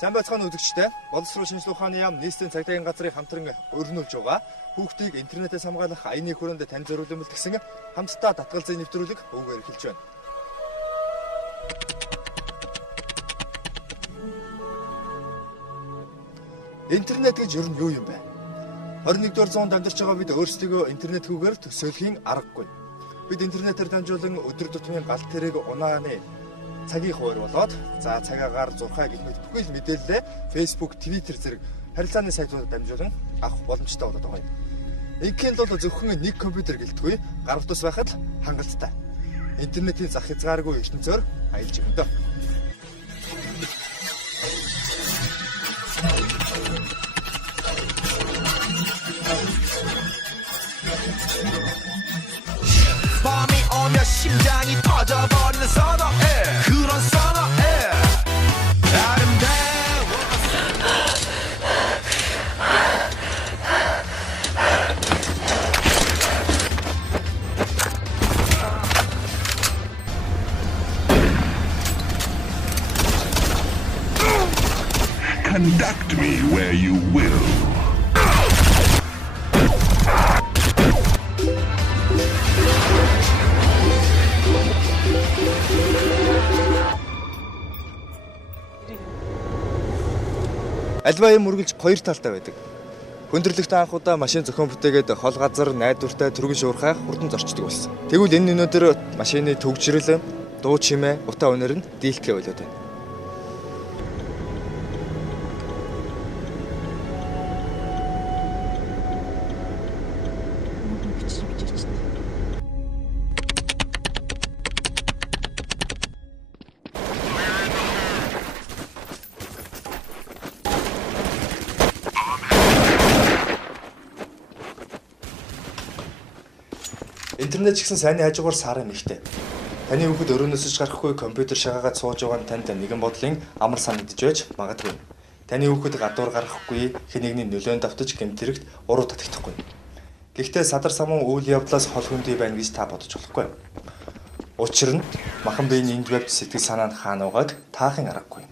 Сайн байцгаана үзэгчдээ. Боловсрол шинжилгээ ухааны яам нийслэлийн цагдаагийн газрыг хамтран өрнүүлж байгаа. Хүүхдийг интернетээс хамгаалах аяны хүрээнд тань зориулсан бэлтгэсэн хамтдаа татгалзын нэвтрүүлэг өвгөр эхэлж байна. Интернет гэж ер нь юу юм бэ? 21-р зуунд амьдарч байгаа бид өөрсдөө интернетгүйгээр төсөөлхийн аргагүй. Бид интернетээр дамжуулан өдөр тутмын галт тэрэг унааны цагийн хуваар болоод цаг агаар зурхай гэх мэт бүхэл мэдээлэлээ Facebook, Twitter зэрэг харилцааны сайтуудад дамжуулан авах боломжтой болоод байгаа юм. Ингээл бол зөвхөн нэг компьютер гэлтгүй гар утас байхад хангалттай. Интернетийн зах хязгааргүй ертөнцөөр аялж өгнө. 밤이 오면 심장이 터져버리는 선어해 그런 선어해 아름다워 Conduct me where you will. Альва юм үргэлж хоёр талтай байдаг. Хүндрэлтэй анхудаа машин зохион бүтээгээд хол газар найдвартай түргэн шуурхай хурдан зорчдөг болсон. Тэгвэл энэ өнөөдөр машины төгжрөл, дуу чимээ, утаа өнөр нь дийлдэхээ болоод байна. Интернет ч гэсэн сайнны хажуугаар саараа нэгтэй. Таны хүүхэд өрөөнөөсөж гарахгүй компьютер шагаагаад сууж байгаа нь танд нэгэн бодлын амар санагдж байж магадгүй. Таны хүүхэд гадуур гарахгүй хэнийгний нөлөөнд давтаж гэмтэрэгт уруу татагдахгүй. Гэхдээ садар самун үйл явдлаас хол хөндий байна гэж та бодож болохгүй. Учир нь махан биений энд веб сэтгэл санаанд хаана байгааг таахын аргагүй.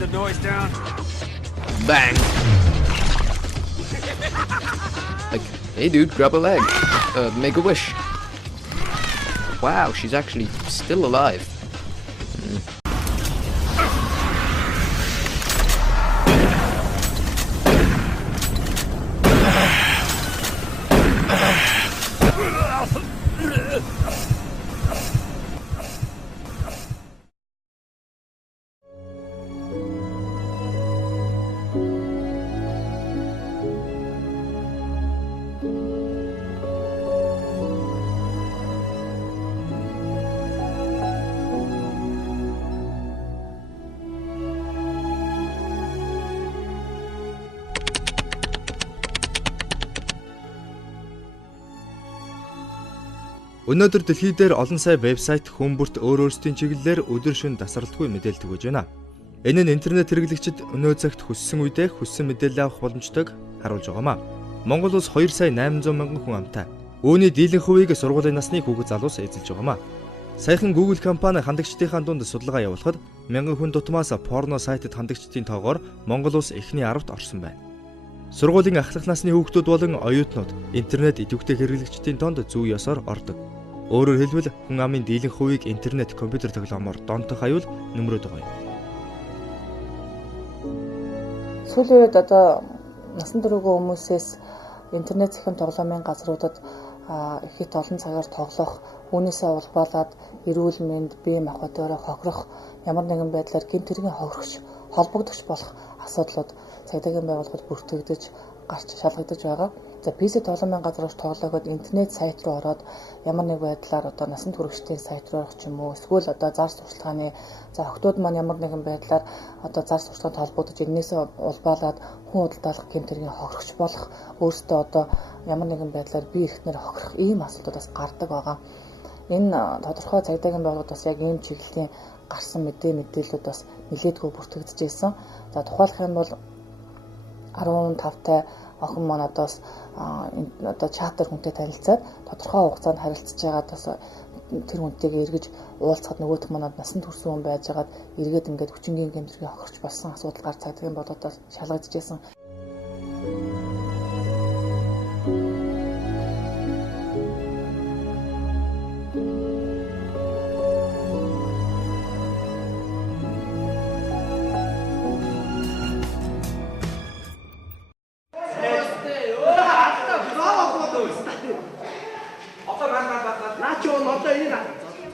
the noise down. Bang. Like, hey dude, grab a leg. Make a wish. Wow, she's actually still alive. Өнөөдөр дэлхий дээр олон сая вебсайт хүмүүст өөр өөрсдийн чиглэлээр өдөр шөнө тасралтгүй мэдээлэл өгж байна. Энэ нь интернет хэрэглэгчид өнөө цагт хүссэн үедээ хүссэн мэдээлэл авах боломжтойг харуулж байгаамаа. Монгол улс 2 сая 800 мянган хүн амтай. Үүний дийлэнх хувийг сургуулийн насны хүүхэд залуус эзэлж байгаамаа. Саяхан Google компани хандагчдын дунд судалгаа явуулахад мянган хүн тутмаас порно сайтад хандагчдын тоогоор Монгол улс эхний 10-т орсон байна. Сургуулийн ахлах насны хүүхдүүд болон оюутнууд интернет идэвхтэй хэрэглэгчдийн донд зүү ёсоор ордог. Өөрөөр хэлбэл хүн амын дийлэнх хувийг интернет, компьютер тоглоомоор донтох аюул нөмрөөд байгаа юм. Сүүлийн үед одоо насан туршийн хүмүүсээс интернет захин тоглоомын газруудад ихэд олон цагаар тоглох, үүнээсээ улбалаад эрүүл мэнд, бие махбодороо хохирох ямар нэгэн байдлаар гэмт хэргийн хохирогч холбогдогч болох асуудлууд цагдаагийн байгууллагад бүртгэгдэж гарч шалгагдаж байгаа. За PC тоглоомын газраас тоглоогод интернет сайт руу ороод ямар нэг байдлаар одоо насан туршидтын сайт руу орох ч юм уу эсвэл одоо зар сурталчилгааны за охтууд маань ямар нэгэн байдлаар одоо зар сурталчилгаанд холбогдож энээсээ улбаалаад хүн худалдаалах гэмтэргийн хохирогч болох өөрөөсөө одоо ямар нэгэн байдлаар бие эрхтнэр хохирох ийм асуудлууд бас гардаг байгаа. Энэ тодорхой цагдаагийн байгууллагад бас яг ийм чиглэлийн гарсан мэдээлэлүүд бас нэлээдгүй бүртгэгдэж байсан. За тухайлах нь бол 15-тай охин маань одоо чатер хүнтэй танилцаад тодорхой хугацаанд харилцаж байгаад бас тэр хүнтэйгээ эргэж уулзахад нөгөөх манад насан турш хүн байж байгаад эргээд ингээд хүчингийн гэмтэргийн хохирч болсон асуудал гарч цагдаагийн бодоодоо шалгагдж байсан.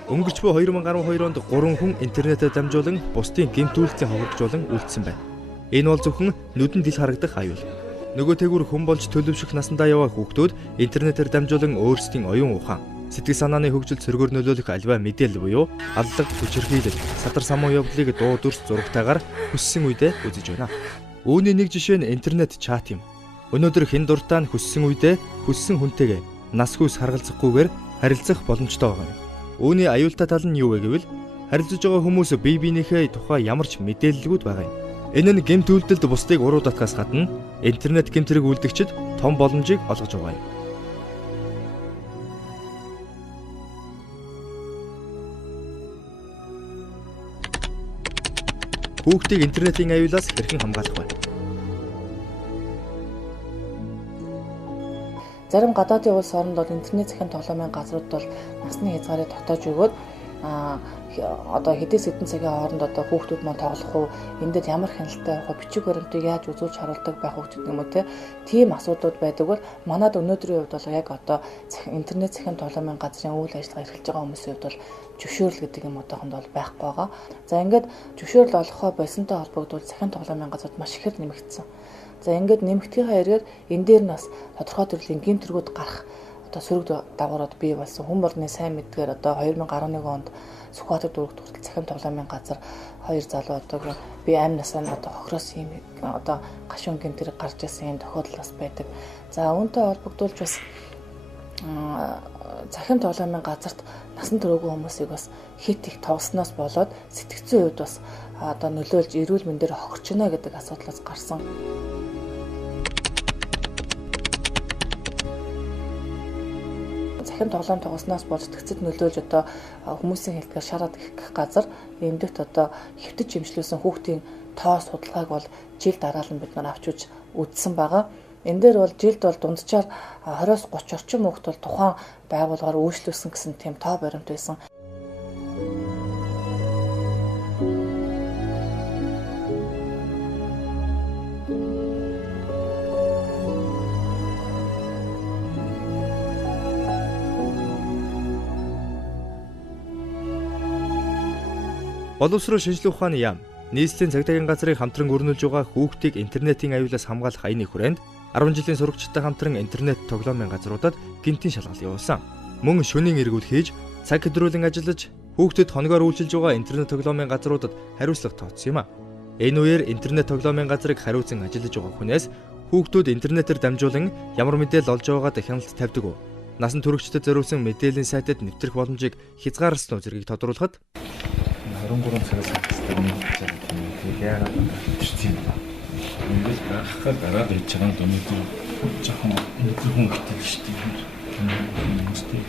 Өнгөрч буй 2012 онд 3 хүн интернетээр дамжуулан бусдын гэмт үйлдэлийн хохирогчулан үлдсэн байна. Энэ бол зөвхөн нүдэнд ил харагдах аюул. Нөгөө тэгүр хүн болж төлөвшөх насандаа яваа хүүхдүүд интернетээр дамжуулан өөрсдийн оюун ухаан, сэтгэл санааны хөгжилд сөргөөр нөлөөлөх альва мэдээлэл буюу аллаг, хүчирхийлэл, садар самуу явдлыг дуу дүрс зурагтайгаар хүссэн үедээ үзэж байна. Үүний нэг жишээ нь интернет чат юм. Өнөөдөр хэн дуртай нь хүссэн үедээ хүссэн хүнтэйгээ нас хүс харгалзахгүйгээр харилцах боломжтой байгаа юм. Үүний аюултай тал нь юу вэ гэвэл харилцаж байгаа хүмүүс бие биенийхээ тухай ямар ч мэдээлэлгүйд байгаа юм. Энэ нь гэмт үйлдэлд бусдыг уруудахаас гадна интернет гэмтрийг үйлдэгчид том боломжийг олгож байгаа юм. Хүүхдийг интернетийн аюулаас хэрхэн хамгаалах вэ? Зарим гадаадын улс орнд бол интернет захин тоглоомын газрууд бол насны хязгаарыг тогтоож өгөөд одоо хэдээс хэдэн цагийн хооронд одоо хүүхдүүд маань тоглох уу, эндээ ямар хяналттай явах вэ, бичиг баримтыг яаж үзүүлж харуулдаг байх вэ гэдэг юм уу тийм асуудлууд байдаг бол манад өнөөдрийн хувьд бол яг одоо интернет захин тоглоомын газрын үйл ажиллагаа эрхэлж байгаа хүмүүсийн хувьд бол зөвшөөрөл гэдэг юм одоохонд бол байхгүй байгаа. За ингээд зөвшөөрөл олгохоо болсонтой холбогдвол захин тоглоомын газрууд маш ихээр нэмэгдсэн. За ингээд нэмэгдэхээ хэрэгээр энэ дээр нас тодорхой төрлийн гэмтэргүүд гарах одоо сөрөг дагаврууд бий болсон. Хүн болгоны сайн мэдгээр одоо 2011 онд Сүхбаатар дүүрэгт хүртэл захин тоглоомын газар 2 залуу одоо би амь насаа одоо хохироос юм одоо гашуун гэмтэр гарч ирсэн юм тохиолдол бас байдаг. За үүнтэй холбогдуулж бас захин тоглоомын газарт насан туршаагүй хүмүүсийг бас хит их тоглосноос болоод сэтгцэн үед бас одоо нөлөөлж эрүүл мэндээр хохирч байна гэдэг асуудлаас гарсан. Захин тоглоом тоглосноос болж сэтгцэд нөлөөлж одоо хүмүүсийн хэлтгэр шараад их газар эндэгт одоо хэвтэж эмчлүүлсэн хүүхдийн тоо судалгааг бол жил дараалан бид нар авч үзсэн байгаа. Энэ дээр бол жилд бол дунджаар 20-30 орчим хүүхд бол тухайн байгууллагаар үйлчлүүлсэн гэсэн тийм тоо баримт байсан. Боловсрол шинжилгээ ухааны яам нийслэлийн цагдаагийн газрыг хамтран өрнүүлж байгаа хүүхдийг интернетийн аюулаас хамгаалах аяны хүрээнд 10 жилийн сурагчтай хамтран интернет тоглоомын газруудад гэмтийн шалгалт явуулсан. Мөн шөнийн эргүүл хийж цаг хэдрүүлэн ажиллаж хүүхдэд хоногоор үйлчилж байгаа интернет тоглоомын газруудад хариуцлага тооцсон юм а. Энэ үеэр интернет тоглоомын газрыг хариуцсан ажиллаж байгаа хүнээс хүүхдүүд интернетээр дамжуулан ямар мэдээлэл олж байгаагаа хяналт тавьдаг уу? Насан туршидад зориулсан мэдээллийн сайтад нэвтрэх боломжийг хязгаарсан зэргийг тодруулахад 23 цагаас хэвчээ тийм яагаад бичсэн юм бэ? Ингээд байхад дараа байж байгаа юм өнөөдөр жоохон хүн гэдэг шүү дээ.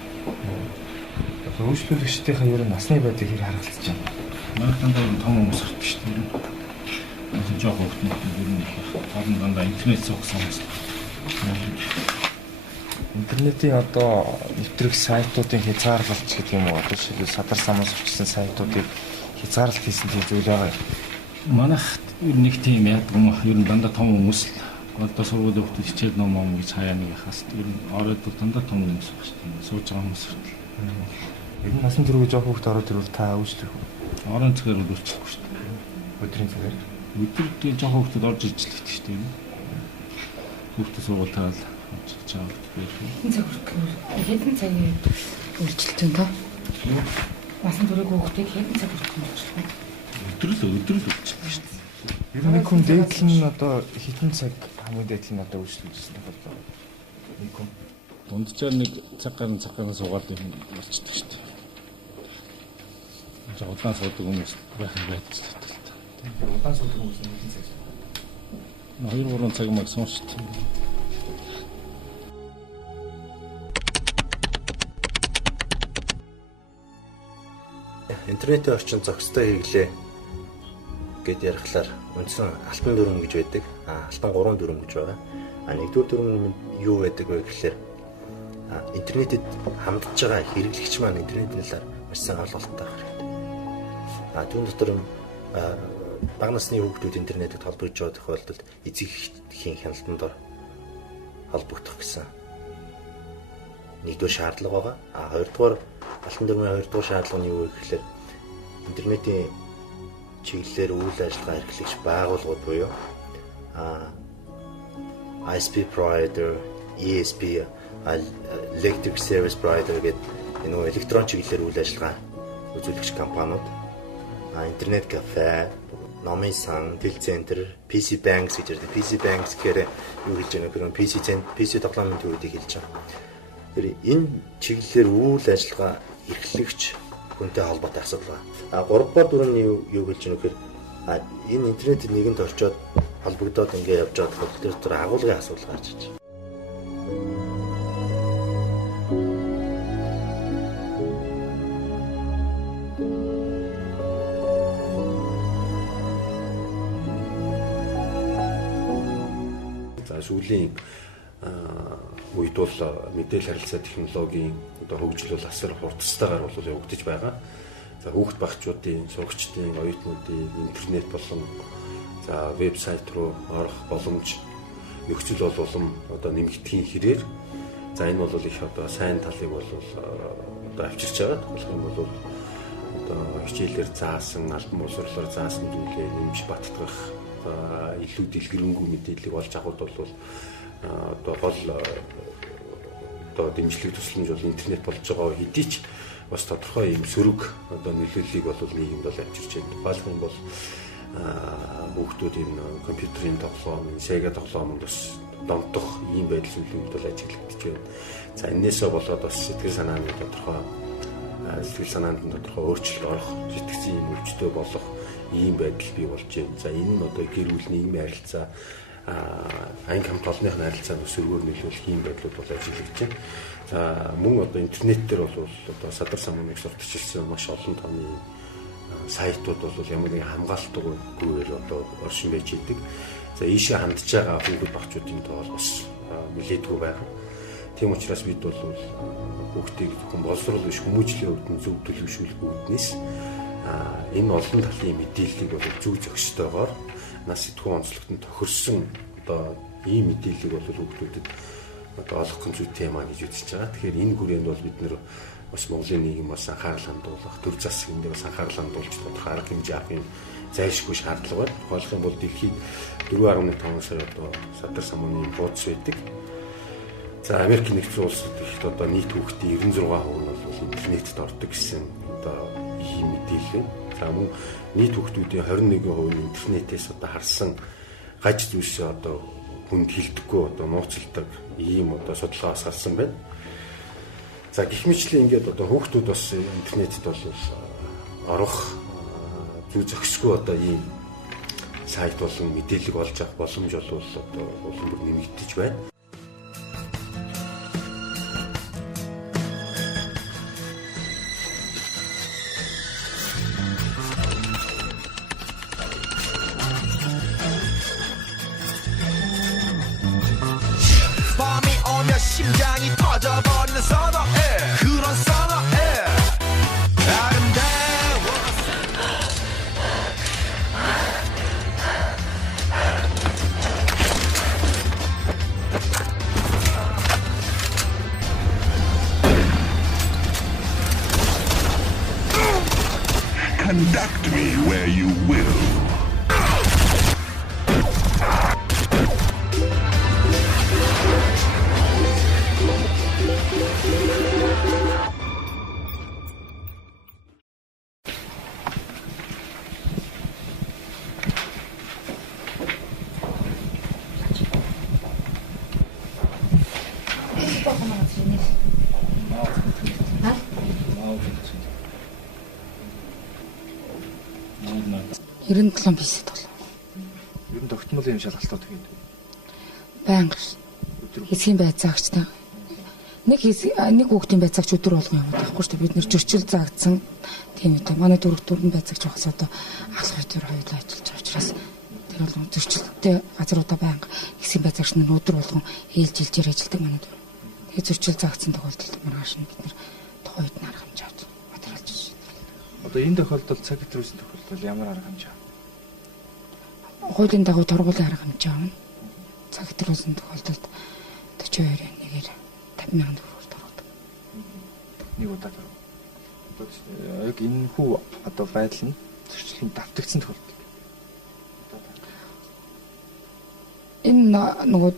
Өөрчлөлтөштэйхээ ер нь насны байдлыг хэр харгалцаж байна? Манайх дандаа том хүмүүс ордог шүү дээ. Энэ жоохон хүмүүс ер нь хоолн дандаа интернет зогсон хүмүүс. Интернетийн одоо нэвтрэх сайтуудын хязгаарлалт гэдэг юм уу? Одоо жишээлбэл садар самаас авчсан сайтуудыг хязгаарлалт хийсэн тийм зүйл байгаа юм. Манайх нэг тийм яадаг юм уу? Ер нь дандаа том хүмүүс л одоо сургуулийн хүүхдэд хичээл ном ом гэж хаяа нэг хас ер нь ороод дандаа том хүмүүс байна шүү дээ. Сууж байгаа хүмүүс хүртэл. Ер нь насан турш жоох хүүхд ороод ирвэл та үйлчлэх үү? Орон цагаар үйлчлэхгүй шүү дээ. Өдрийн цагаар. өдөрт жоохон хүүхдэд орж иж л гэдэг шүү дээ. Хүүхдэд суугаад таал очиж байгаа гэдэг. Хэдэн цагийн үйлчлэж байна тоо? Насан туршиг хүүхдийг хэдэн цаг үйлчлэж байна? Өдрөл үйлчлдэг шүү дээ. Ер нь хүн дээдл нь одоо хэдэн цаг хамгийн дээдл нь одоо үйлчлүүлсэн болоо. Нэг хүн Унджаар нэг цаг гарын суугаад юм болчихдог шүү дээ. Удаан суудаг хүмүүс байх юм байж л та. удаан суудаг хүмүүс нь хэдэн цаг? 2-3 цаг максимум шүү дээ. Интернетийн орчин зохистой хэрэглээ гэд ярихлаар үндсэн алтан дүрм гэж байдаг. Алтан 3 дүрм гэж байгаа. Нэгдүгээр дүрм нь юу байдаг вэ гэхээр интернетэд хандж байгаа хэрэглэгч маань интернетийн талаар маш сайн ойлголттой байх хэрэгтэй. Түүн дотор бага насны хүүхдүүд интернетэд холбогдож байгаа тохиолдолд эцэгхийн хяналтанд холбогдох гэсэн нэгдүгээр шаардлага байгаа. Хоёрдугаар алтан дүрмийн хоёрдугаар шаардлага нь юу вэ гэхээр интернетийн чиглэлээр үйл ажиллагаа эрхлэгч байгууллагууд буюу ISP provider, ESP, electric service provider гэдэг энэ электрон чиглэлээр үйл ажиллагаа үзүүлэгч компаниуд, интернет кафе, номын сан, тэл центр, PC banks гэж ярьдаг. PC banks гэхээр юу хэлж байгаа нөхөр PC тоглоомын төвүүдийг хэлж байгаа. Тэр энэ чиглэлээр үйл ажиллагаа эрхлэгч хүнтэй холбоотой асуудал байна. 3-р дүр нь юу гэж нөхөр энэ интернет нэгэнд орчоод холбогдоод ингэ явж байгаа тохиолдолд тэр дотор агуулгын асуудал гарч ирж байна. За сүүлийн үед бол мэдээлэл харилцаа технологийн одоо хөгжил бол асар хурдтайгаар бол явагдаж байгаа. За хүүхд багчуудын, сурагчдын, оюутнуудын интернет болон за вебсайт руу орох боломж нөхцөл бол улам одоо нэмэгдэхийн хэрээр за энэ бол их одоо сайн талыг бол одоо авчирч байгаа. Болох юм бол одоо хичээлээр заасан, албан боловсруулалтаар заасан зүйлээ нэмж баттгах илүү дэлгэрэнгүй мэдээллийг олж авахд бол одоо гол одоо дэмжлэг тусламж бол интернет болж байгаа хэдий ч бас тодорхой юм сөрөг одоо нөлөөллийг бол нийгэмд бол авчирч байна. Тухайлбал юм бол хүүхдүүд энэ компьютерийн тоглоом, Sega тоглоомд бас донтох ийм байдал зүйлүүд бол ажиглагдаж байна. За энээсээ болоод бас сэтгэл санааны тодорхой сэтгэл санаанд тодорхой өөрчлөлт орох, сэтгцийн юм өвчтөй болох ийм байдал бий болж байна. За энэ нь одоо гэр бүл нийгмийн харилцаа анги хамт олонныхны харилцаанд өсвөргөөр нөлөөлөх ийм байдлууд бол ажиглагдаж байна. За мөн одоо интернет дээр бол одоо садар самууныг сурталчилсан маш олон тооны сайтууд бол ямар нэгэн хамгаалтгүйгээр одоо оршин байж идэг. За ийшээ хандж байгаа хүүхэд багчуудын тоо бас нэлээдгүй байна. Тийм учраас бид бол хүүхдийг зөвхөн боловсрол биш хүмүүжлийн хувьд нь зөв төлөвшүүлэх үүднээс энэ олон талын мэдээллийг бол зөв зохистойгоор нас сэтгүүн онцлогтод тохирсон одоо ийм мэдээллийг бол хүүхдүүдэд одоо олох зүйтэй маа гэж үзэж байгаа. Тэгэхээр энэ хүрээнд бол бид нэр бас Монголын нийгэм бас анхаарал хандуулах, төр засгийн бас анхаарал хандуулж тодорхой арга хэмжээ авах юм зайлшгүй шаардлага байна. Тухайлбал юм бол дэлхийд 4.5 сая одоо садар самууны бууц байдаг. За Америк нэгдсэн улсад ихт одоо нийт хүүхдийн 96% нь бол интернетэд ордог гэсэн одоо ийм мэдээлэл. За мөн нийт хүүхдүүдийн 21% нь интернетээс одоо харсан гаж зүйлсээ одоо хүнд хилдэггүй одоо нууцлдаг ийм одоо судалгаа асгалсан байна. За гэх мэтлээ ингээд одоо хүүхдүүд бас интернетэд бол орох зүй зохисгүй одоо ийм сайт болон мэдээлэл олж авах боломж бол одоо улам бүр нэмэгдэж байна. 심장이 터져버리는 선어해 그런 선어해 아름다워 Conduct me where you will. 97 PC тоглоом. Ер нь тогтмол юм шалгалтууд тэгээд Байнга хэсгийн байцаагчтай. Нэг хүүхдийн байцаагч өдөр болгон яваад байхгүй шүү дээ. Бид нэр зөрчил заагдсан тийм үү. Манай дөрвөн байцаагч байхаас одоо алх хоёр хоёулаа ажиллаж байгаа учраас тэр бол зөрчилтэй газруудаа байнга хэсгийн байцаагч нь өдөр болгон ээлжилж ажилладаг манай дөрөв. Тэгээд зөрчил заагдсан тохиолдолд маргааш нь бид нэр тухайд арга хэмжээ авч материалж байна. Одоо энэ тохиолдолд цаг хэтрүүлсэн тохиолдолд ямар арга хэмжээ авах? Хуулийн дагуу торгуулийн арга хэмжээ авна. Цаг хэтрүүлсэн тохиолдолд 42-ээр 50,000 төгрөгөөр торгодог. Нэг удаа торгоо. Яг энэ хүү одоо байдал нь зөрчлийн давтагдсан тохиолдол. Энэ нөгөө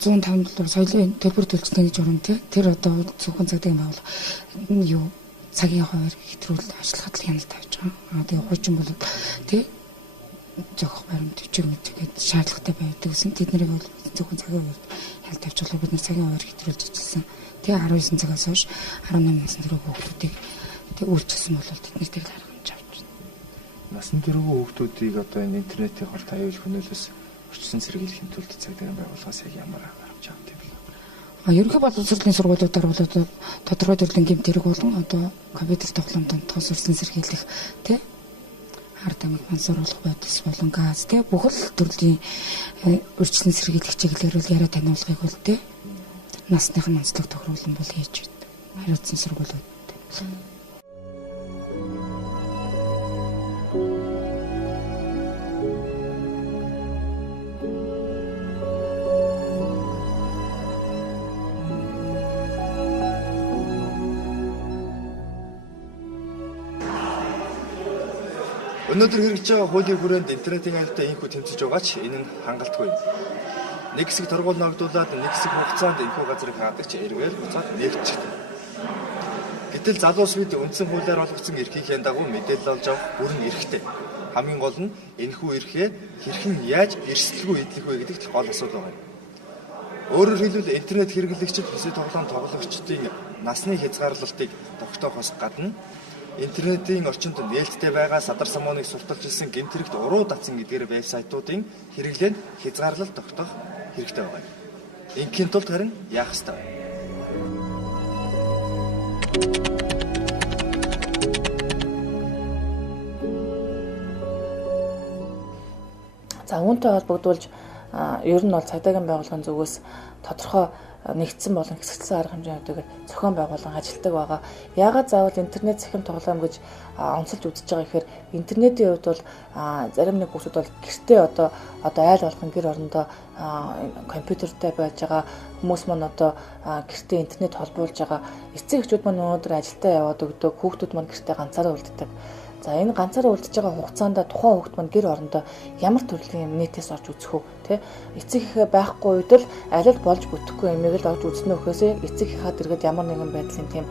105 соёлын төлбөр төлцтэй гэж өрөм тий. Тэр одоо зөвхөн цагдаагийн байгууллага юу цагийн хуваар хэтрүүл ажиллахад л хяналт тавьж байгаа. Тэгээ хуучин бол тий зөвхөн баримт төчиг мэт шаардлагатай байдаг гэсэн тэднийг бол зөвхөн цагийн хуваар хяналт тавьж байгаа бид нар цагийн хуваар хэтрүүлж ажилласан. Тэгээ 19 цагаас хойш 18 насны дөрөв хүүхдүүдийг тэг үйлчилсэн бол тэднийг тэг арга хэмжээ авч байна. Насны дөрөв хүүхдүүдийг одоо энэ интернетийн хорт аюул хөнөөлөөс өчсөн сэргийлэхийн тулд цагдаагийн байгууллагаас яг ямар арга хэмжээ авах юм бэ? Ерөнхий боловсролын сургуулиудаар бол одоо тодорхой төрлийн гэмт хэрэг болон одоо компьютер тоглоом донтохоос урьдчилан сэргийлэх тий ард тамиг мансууруулах байдас болон газ тий бүх л төрлийн урьдчилан сэргийлэх чиглэлээр бол яриа таниулгыг бол тий насныхан онцлог тохируулан бол хийж байна. Хариуцсан сургуулиуд. Өнөөдөр хэрэгжиж байгаа хуулийн хүрээнд интернетийн айлтаа инхүү тэмцэж байгаа ч энэ нь хангалтгүй. Нэг хэсэг торгуул ногдуулаад нэг хэсэг хугацаанд инхүү газрыг хаадаг ч эргээр буцаад нэгтгэдэг. Гэтэл залуус бид үндсэн хуулиар олгогдсон эрхийнхээ дагуу мэдээлэл олж авах бүрэн эрхтэй. Хамгийн гол нь энэхүү эрхээ хэрхэн яаж эрсдэлгүй эдлэх вэ гэдэгт гол асуудал байна. Өөрөөр хэлбэл интернет хэрэглэгчид хэсэг тоглоом тоглогчдын насны хязгаарлалтыг тогтоохоос гадна интернетийн орчинд нээлттэй байгаа садар самууныг сурталж ирсэн гэмт хэрэгт уруу татсан гэдгээр вебсайтуудын хэрэглээнд хязгаарлалт тогтоох хэрэгтэй байна. Ингийн тулд харин яах ёстой вэ? За үүнтэй холбогдуулж ер нь бол цагдаагийн байгууллагын зүгээс тодорхой нэгдсэн болон хэсэгдсэн арга хэмжээүүдээр зохион байгуулан ажилтдаг байгаа. Яагаад заавал интернет цахим тоглоом гэж онцолж үзэж байгаа гэхээр интернетийн хувьд бол зарим нэг хүмүүсд бол гэртээ одоо айл болгон гэр орондоо компьютертэй байж байгаа хүмүүс маань одоо гэртээ интернет холбуулж байгаа. Эцэг эхчүүд маань өнөөдөр ажилдаа яваад өгдөг, хүүхдүүд маань гэртээ ганцаараа үлддэг. За энэ ганцаараа үлдэж байгаа хугацаанд тухайн хүүхд маань гэр орондоо ямар төрлийн нийтээс орж үзэх үү те эцэг их байхгүй үед л аль л болж бүтэхгүй юмыг л орж үзнэ өгөхөөсөө эцэг ихад иргэд ямар нэгэн байдлын тийм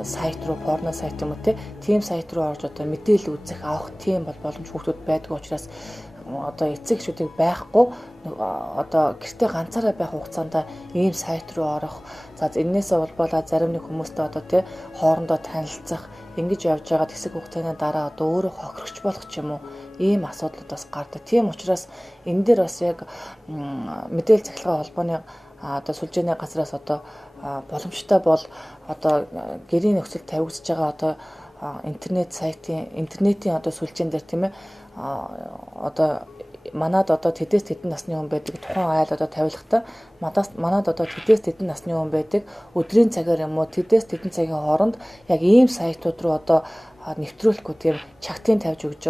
сайт руу порно сайт юм уу те тийм сайт руу орж одоо мэдээлэл үзэх авах тийм бол боломж хүүхдүүд байдаг учраас одоо эцэг эхчүүдийг байхгүй одоо гэртээ ганцаараа байх хугацаанд ийм сайт руу орох за энээсээ болболоо зарим нэг хүмүүстэй одоо тий хоорондоо танилцах ингэж явж байгаа хэсэг хугацааны дараа одоо өөрөө хохирогч болох ч юм уу ийм асуудлууд бас гардаг. Тийм учраас энэ дээр бас яг мэдээлэл цахилгаан холбооны одоо сүлжээний газраас одоо боломжтой бол одоо гэрийн нөхцөл тавигдж байгаа одоо интернет сайтын интернетийн одоо сүлжээн дээр тийм ээ одоо манад одоо тэдээс тэдэн насны хүн байдаг тухайн айл одоо тавилгатай манад одоо тэдээс тэдэн насны хүн байдаг өдрийн цагаар юм уу тэдээс тэдэн цагийн хооронд яг ийм сайтууд руу одоо нэвтрүүлэхгүй тийм чагтын тавьж өгж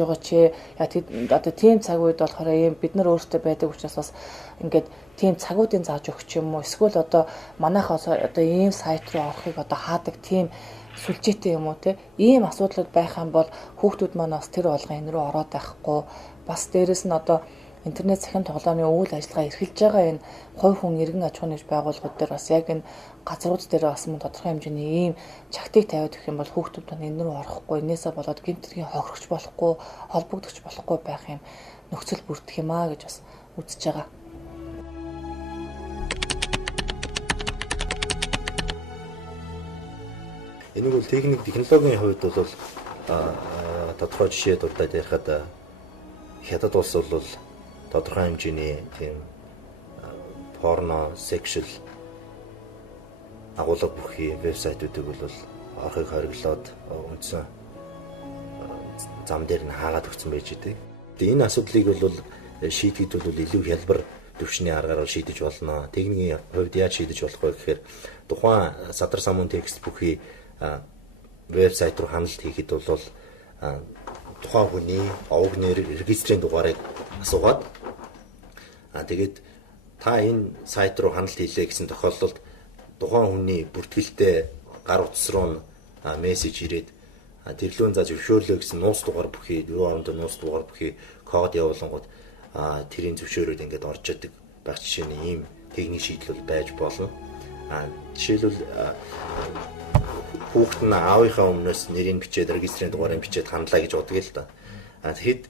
байгаа чи яг одоо тийм цаг үед болохоор ийм бид нар өөрсдөө байдаг учраас бас ингээд тийм цагуудын зааж өгч юм уу эсвэл одоо манайхаас одоо ийм сайт руу орохыг одоо хаадаг тийм сүлжээтэй юм уу те ийм асуудлууд байх юм бол хүүхдүүд маань бас тэр болгон энэ рүү ороод байхгүй бас дээрэс нь одоо интернет цахим тоглоомын үйл ажиллагаа эрхэлж байгаа энэ хувь хүн иргэн аж ахуйн нэгж байгууллагууд дээр бас яг энэ газрууд дээр бас мөн тодорхой хэмжээний ийм чагтыг тавиад өгөх юм бол хүүхдүүд маань энэ рүү орохгүй энээсээ болоод гэмт хэргийн хохирогч болохгүй холбогдогч болохгүй байх юм нөхцөл бүрдэх юм аа гэж бас үзэж байгаа. Энэ бол техник технологийн хувьд бол тодорхой жишээ дурдаад ярихад хятад улс бол тодорхой хэмжээний тийм порно, sexual агуулга бүхий вебсайтуудыг бол орхийг хориглоод үндсэн зам дээр нь хаагаад өгсөн байж идэг. Тэгээ энэ асуудлыг бол шийдэхэд бол илүү хялбар төвшний аргаар шийдэж болно. Техникийн хувьд яаж шийдэж болох вэ гэхээр тухайн садар самун текст бүхий вебсайт руу ханалт хийхэд бол тухайн хүний овог нэр, регистрийн дугаарыг асуугаад тэгээд та энэ сайт руу ханалт хийлээ гэсэн тохиолдолд тухайн хүний бүртгэлтэй гар утас руу мессеж ирээд тэрлүүн за зөвшөөрлөө гэсэн нууц дугаар бүхий 4 нууц дугаар бүхий код явуулангууд тэрийн зөвшөөрөөд ингээд орж идэг байх жишээний ийм техник шийдэл байж болно. Жишээлбэл хүүхэд нь аавынхаа өмнөөс нэрийг бичээд регистрийн дугаарыг бичээд хандлаа гэж боддог л да. Тэгэхэд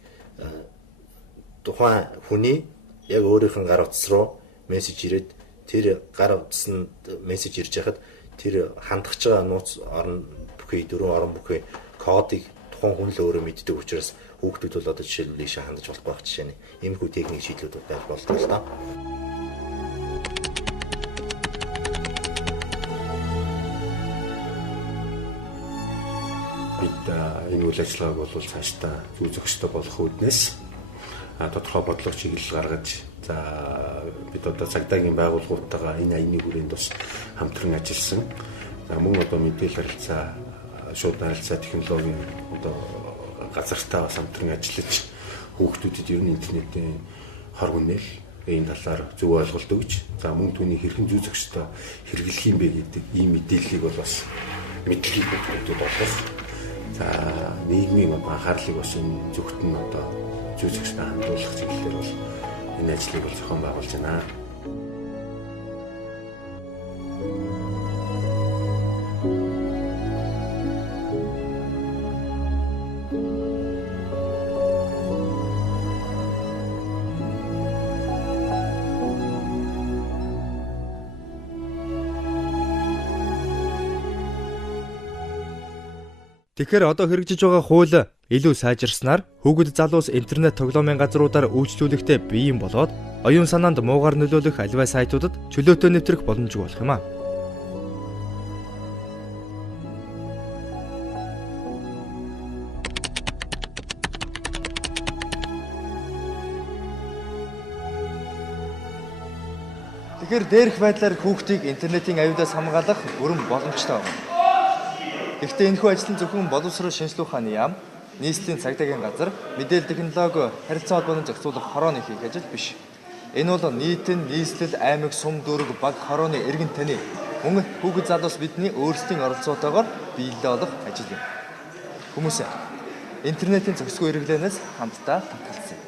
тухайн хүний яг өөрийнх нь гар утас руу мессеж ирээд тэр гар утаснд мессеж ирж байхад тэр хандгаж байгаа нууц орон бүхий 4 орон бүхий кодыг тухайн хүн л өөрөө мэддэг учраас хүүхдүүд бол одоо жишээлбэл ийшээ хандаж болохгүй байх жишээ нь иймэрхүү техник шийдлүүд байж болдог л даа. Бид энэ үйл ажиллагааг бол цаашдаа зүй зохистой болох үүднээс тодорхой бодлого чиглэл гаргаж за бид одоо цагдаагийн байгууллагуудтайгаа энэ аяны хүрээнд бас хамтран ажилласан. За мөн одоо мэдээлэл харилцаа шууд харилцаа технологийн одоо газартаа бас хамтран ажиллаж хүүхдүүдэд ер нь интернетийн хор хүнэл энэ талаар зөв ойлголт өгч за мөн түүний хэрхэн зүй зохистой хэрэглэх юм бэ гэдэг ийм мэдээллийг бол бас мэдлэгийг хүүхдүүдэд олгох. За нийгмийн анхаарлыг бас энэ зөвхт нь одоо зүй зохистой хандуулах чиглэлээр бол энэ ажлыг бол зохион байгуулж байна. Тэгэхээр одоо хэрэгжиж байгаа хууль илүү сайжирснаар хүүхэд залуус интернет тоглоомын газруудаар үйлчлүүлэхдээ бие юм болоод оюун санаанд муугар нөлөөлөх аливаа сайтуудад чөлөөтэй нэвтрэх боломжгүй болох юм а. Тэгэхээр дээрх байдлаар хүүхдийг интернетийн аюулаас хамгаалах бүрэн боломжтой байна. Гэхдээ энэхүү ажил нь зөвхөн боловсрол шинжилгээ ухааны яам, нийслэлийн цагдаагийн газар, мэдээлэл технологи харилцаа холбооны зохицуулах хорооны хийх ажил биш. Энэ бол нийтийн нийслэл, аймаг, сум дүүрэг, баг хорооны эргэн таны мөн хүүхэд залуус бидний өөрсдийн оролцоотойгоор биелэлээ олох ажил юм. Хүмүүсээ интернетийн зохисгүй хэрэглэнээс хамтдаа татгалзъя.